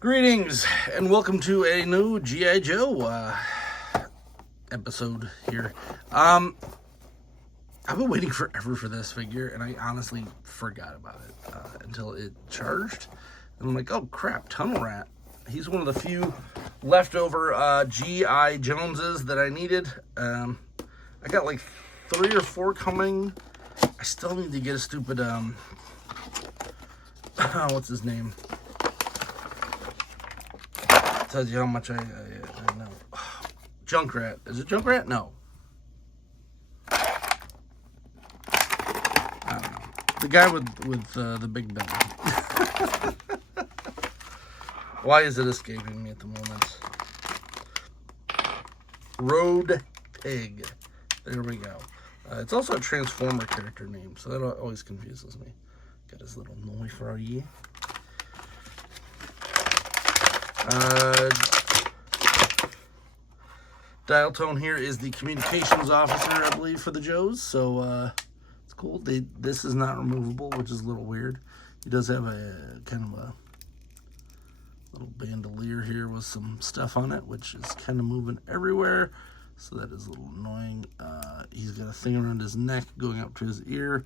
Greetings and welcome to a new G.I. Joe episode here. I've been waiting forever for this figure, and I honestly forgot about it until it charged. And I'm like, oh crap, Tunnel Rat. He's one of the few leftover G.I. Joneses that I needed. I got like 3 or 4 coming. I still need to get a stupid, what's his name? Tells you how much I know. Junkrat. Is it Junkrat? No. I don't know. The guy with the big belly. Why is it escaping me at the moment? Road Pig. There we go. It's also a Transformer character name, so that always confuses me. Got his little noise for you. Dial tone here is the communications officer, I believe, for the Joes. So it's cool. This is not removable, which is a little weird. He does have a kind of a little bandolier here with some stuff on it, which is kind of moving everywhere. So that is a little annoying. He's got a thing around his neck going up to his ear.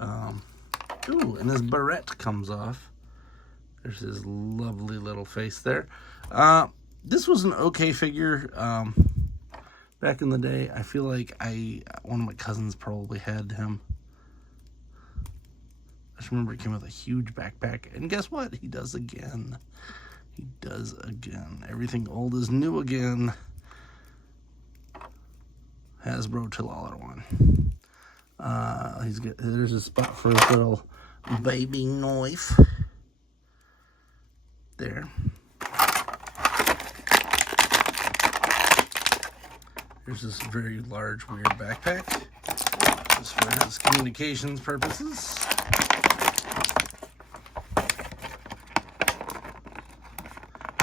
Ooh, and his barrette comes off. There's his lovely little face there. This was an okay figure. Back in the day, I feel like one of my cousins probably had him. I just remember he came with a huge backpack. And guess what? He does again. He does again. Everything old is new again. Hasbro till all at one. There's a spot for his little baby knife. There. Here's this very large, weird backpack. Just for his communications purposes.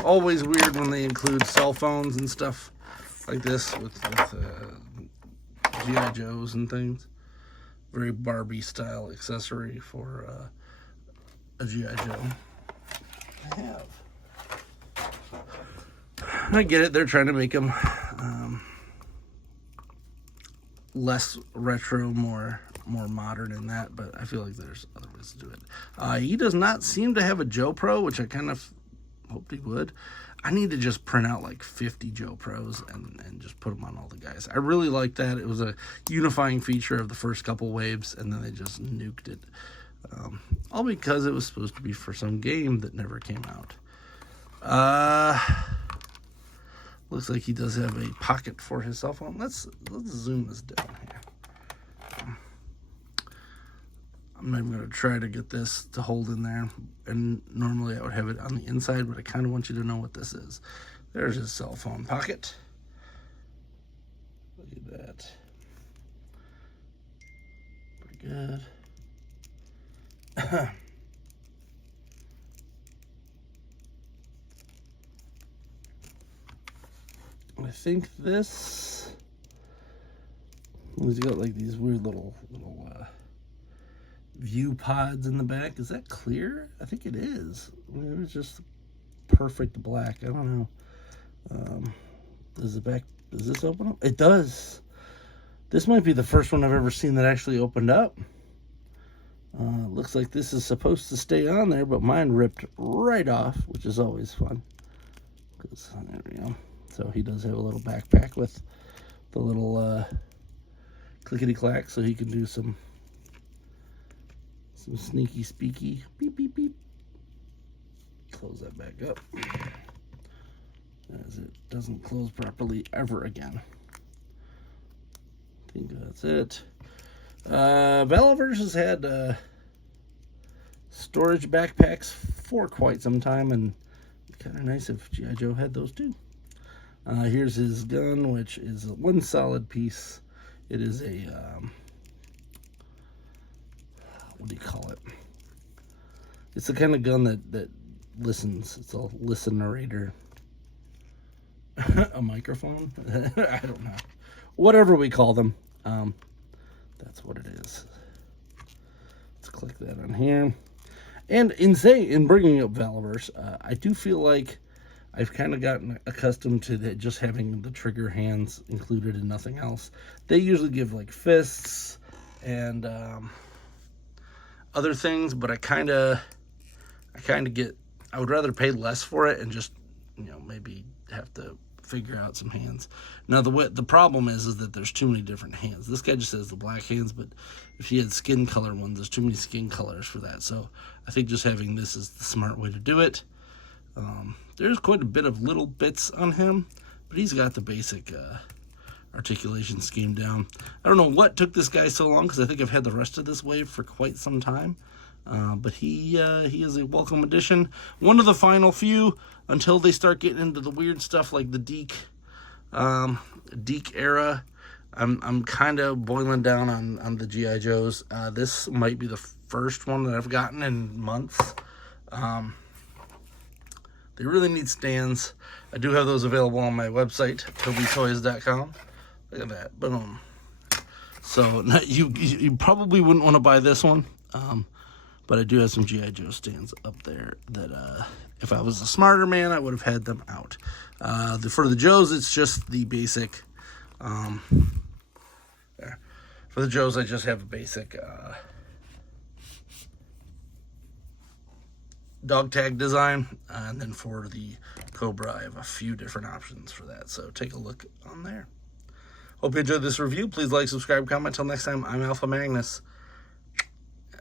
Always weird when they include cell phones and stuff like this with G.I. Joes and things. Very Barbie style accessory for a G.I. Joe. I get it. They're trying to make them less retro, more modern in that, but I feel like there's other ways to do it. He does not seem to have a Joe Pro, which I kind of hoped he would. I need to just print out like 50 Joe Pros and just put them on all the guys. I really like that. It was a unifying feature of the first couple waves, and then they just nuked it. All because it was supposed to be for some game that never came out. Looks like he does have a pocket for his cell phone. Let's zoom this down here. I'm not even going to try to get this to hold in there. And normally I would have it on the inside, but I kind of want you to know what this is. There's his cell phone pocket. Look at that. Pretty good. I think this. He's got like these weird little view pods in the back. Is that clear? I think it is. I mean, it was just perfect black. I don't know. Does this open up? It does. This might be the first one I've ever seen that actually opened up. Looks like this is supposed to stay on there, but mine ripped right off, which is always fun. There we go. So he does have a little backpack with the little clickety-clack, so he can do some sneaky speaky. Beep, beep, beep. Close that back up, as it doesn't close properly ever again. I think that's it. Valaverse has had storage backpacks for quite some time, and it's kind of nice if G.I. Joe had those too. Here's his gun, which is one solid piece. It is a, what do you call it? It's the kind of gun that listens. It's a listenerator. A microphone? I don't know. Whatever we call them. That's what it is. Let's click that on here. And in bringing up Valaverse, I do feel like I've kind of gotten accustomed to just having the trigger hands included and nothing else. They usually give like fists and other things, but I kind of I would rather pay less for it and just, maybe have to figure out some hands. Now the problem is that there's too many different hands. This guy just has the black hands, but if he had skin color ones, there's too many skin colors for that. So I think just having this is the smart way to do it. There's quite a bit of little bits on him, but he's got the basic articulation scheme down. I don't know what took this guy so long, because I think I've had the rest of this wave for quite some time. But he is a welcome addition. One of the final few, until they start getting into the weird stuff like the Deke era. I'm kind of boiling down on the G.I. Joes. This might be the first one that I've gotten in months. They really need stands. I do have those available on my website, tobytoys.com. Look at that, boom. So you probably wouldn't want to buy this one. But I do have some G.I. Joe stands up there that if I was a smarter man, I would have had them out. For the Joes, it's just the basic. There. For the Joes, I just have a basic dog tag design. And then for the Cobra, I have a few different options for that. So take a look on there. Hope you enjoyed this review. Please like, subscribe, comment. Until next time, I'm Alpha Magnus.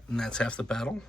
And that's half the battle.